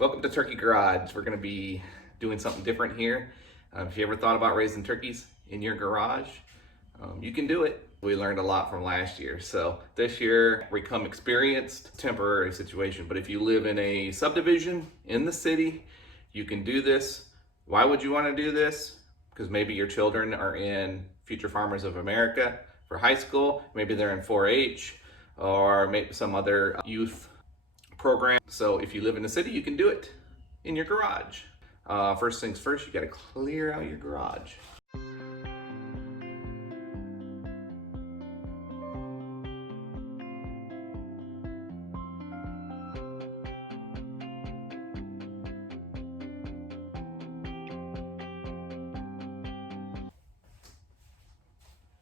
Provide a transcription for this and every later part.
Welcome to Turkey Garage. We're going to be doing something different here. If you ever thought about raising turkeys in your garage, you can do it. We learned a lot from last year. So this year, we come experienced, temporary situation. But if you live in a subdivision in the city, you can do this. Why would you want to do this? Because maybe your children are in Future Farmers of America for high school. Maybe they're in 4-H or maybe some other youth program. So if you live in the city, you can do it in your garage. First things first, you got to clear out your garage.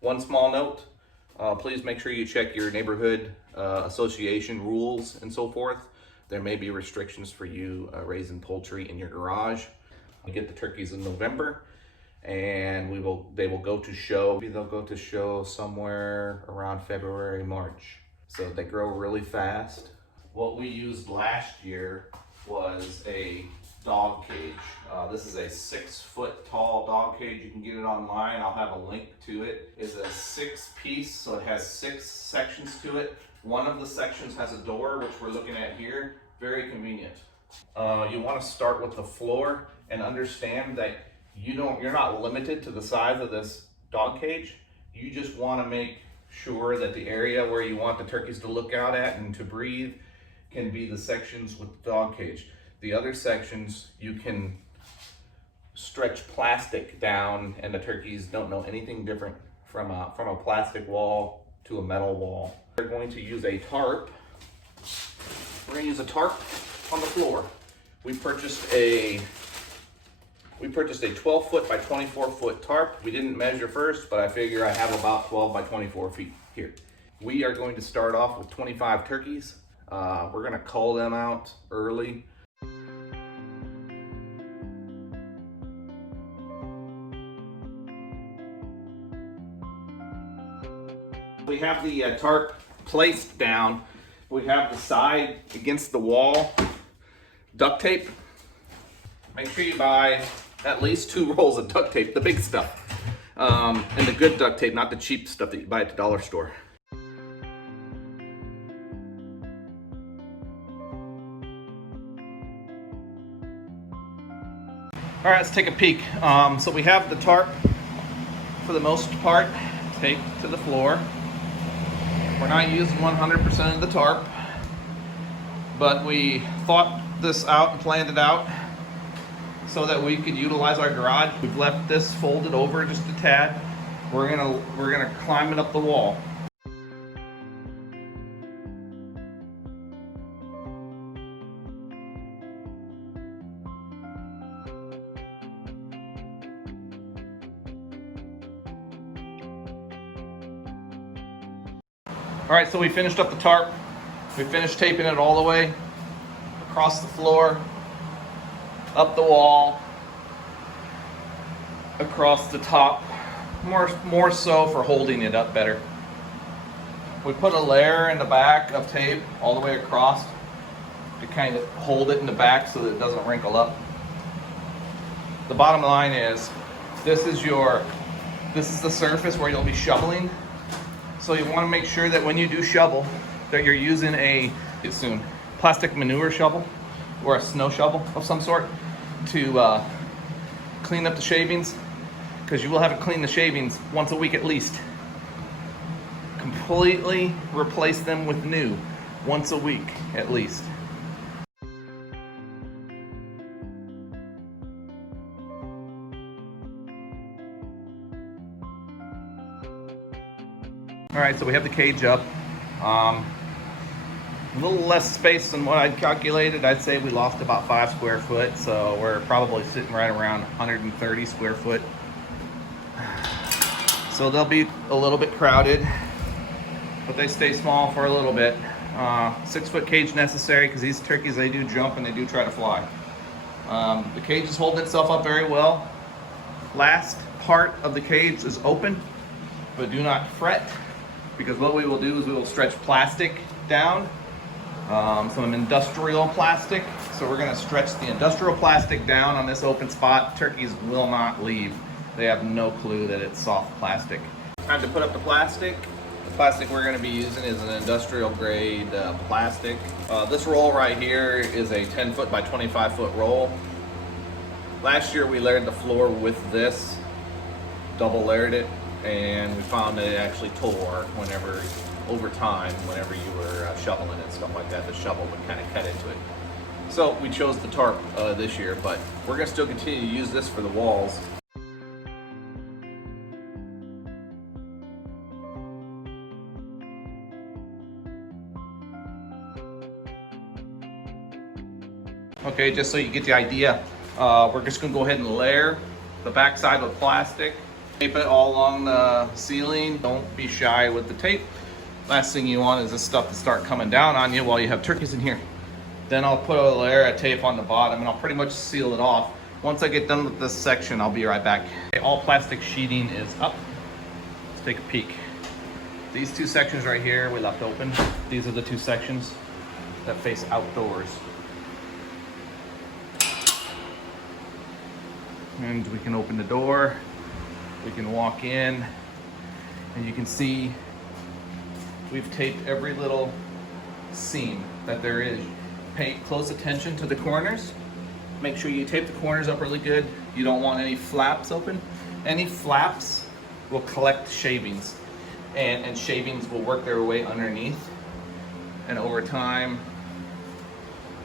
One small note, please make sure you check your neighborhood association rules and so forth. There may be restrictions for you raising poultry in your garage. We get the turkeys in November, and they will go to show. Maybe they'll go to show somewhere around February, March. So they grow really fast. What we used last year was a dog cage. This is a 6-foot tall dog cage. You can get it online. I'll have a link to it. It's a 6-piece, so it has 6 sections to it. One of the sections has a door, which we're looking at here. Very convenient. You want to start with the floor and understand that you're not limited to the size of this dog cage. You just want to make sure that the area where you want the turkeys to look out at and to breathe can be the sections with the dog cage. The other sections, you can stretch plastic down, and the turkeys don't know anything different from a plastic wall to a metal wall. We're going to use a tarp. We're going to use a tarp on the floor. We purchased a 12-foot by 24-foot tarp. We didn't measure first, but I figure I have about 12 by 24 feet here. We are going to start off with 25 turkeys. We're going to cull them out early. We have the tarp placed down. We have the side against the wall. Duct tape. Make sure you buy at least 2 rolls of duct tape, the big stuff. And the good duct tape, not the cheap stuff that you buy at the dollar store. All right, let's take a peek. So we have the tarp, for the most part, taped to the floor. We're not using 100% of the tarp, but we thought this out and planned it out so that we could utilize our garage. We've left this folded over just a tad. We're gonna climb it up the wall. All right, so we finished up the tarp. We finished taping it all the way across the floor, up the wall, across the top, more so for holding it up better. We put a layer in the back of tape all the way across to kind of hold it in the back so that it doesn't wrinkle up. The bottom line is, this is the surface where you'll be shoveling. So you want to make sure that when you do shovel, that you're using a plastic manure shovel or a snow shovel of some sort to clean up the shavings, because you will have to clean the shavings once a week at least. Completely replace them with new once a week at least. All right, so we have the cage up. A little less space than what I'd calculated. I'd say we lost about 5 square foot, so we're probably sitting right around 130 square foot. So they'll be a little bit crowded, but they stay small for a little bit. 6-foot cage necessary because these turkeys, they do jump and they do try to fly. The cage is holding itself up very well. Last part of the cage is open, but do not fret, because what we will do is we will stretch plastic down some industrial plastic. So we're gonna stretch the industrial plastic down on this open spot. Turkeys will not leave. They have no clue that it's soft plastic. Time to put up the plastic. The plastic we're gonna be using is an industrial grade plastic. This roll right here is a 10 foot by 25 foot roll. Last year we layered the floor with this, double layered it, and we found that it actually tore whenever, over time, whenever you were shoveling and stuff like that. The shovel would kind of cut into it. So we chose the tarp this year, but we're gonna still continue to use this for the walls. Okay, just so you get the idea, we're just gonna go ahead and layer the backside with plastic. Tape it all along the ceiling. Don't be shy with the tape. Last thing you want is this stuff to start coming down on you while you have turkeys in here. Then I'll put a layer of tape on the bottom and I'll pretty much seal it off. Once I get done with this section, I'll be right back. Okay, all plastic sheeting is up. Let's take a peek. These two sections right here we left open. These are the two sections that face outdoors. And we can open the door, we can walk in, and you can see we've taped every little seam that there is. Pay close attention to the corners. Make sure you tape the corners up really good. You don't want any flaps open. Any flaps will collect shavings, and shavings will work their way underneath, and over time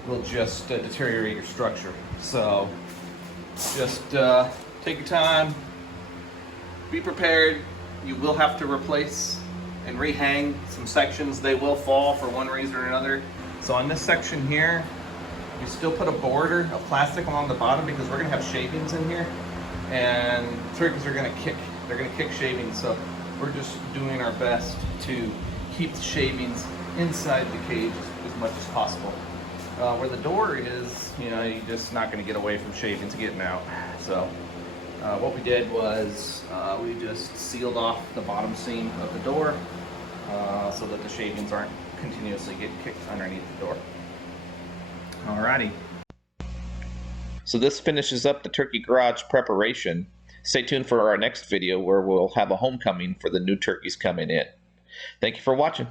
will just deteriorate your structure. So just take your time, be prepared. You will have to replace and rehang some sections. They will fall for one reason or another. So on this section here, you still put a border of plastic along the bottom because we're gonna have shavings in here, and turkeys are gonna kick. They're gonna kick shavings. So we're just doing our best to keep the shavings inside the cage as much as possible. Where the door is, you know, you're just not going to get away from shavings getting out. So what we did was we just sealed off the bottom seam of the door so that the shavings aren't continuously getting kicked underneath the door. Alrighty. So this finishes up the turkey garage preparation. Stay tuned for our next video where we'll have a homecoming for the new turkeys coming in. Thank you for watching.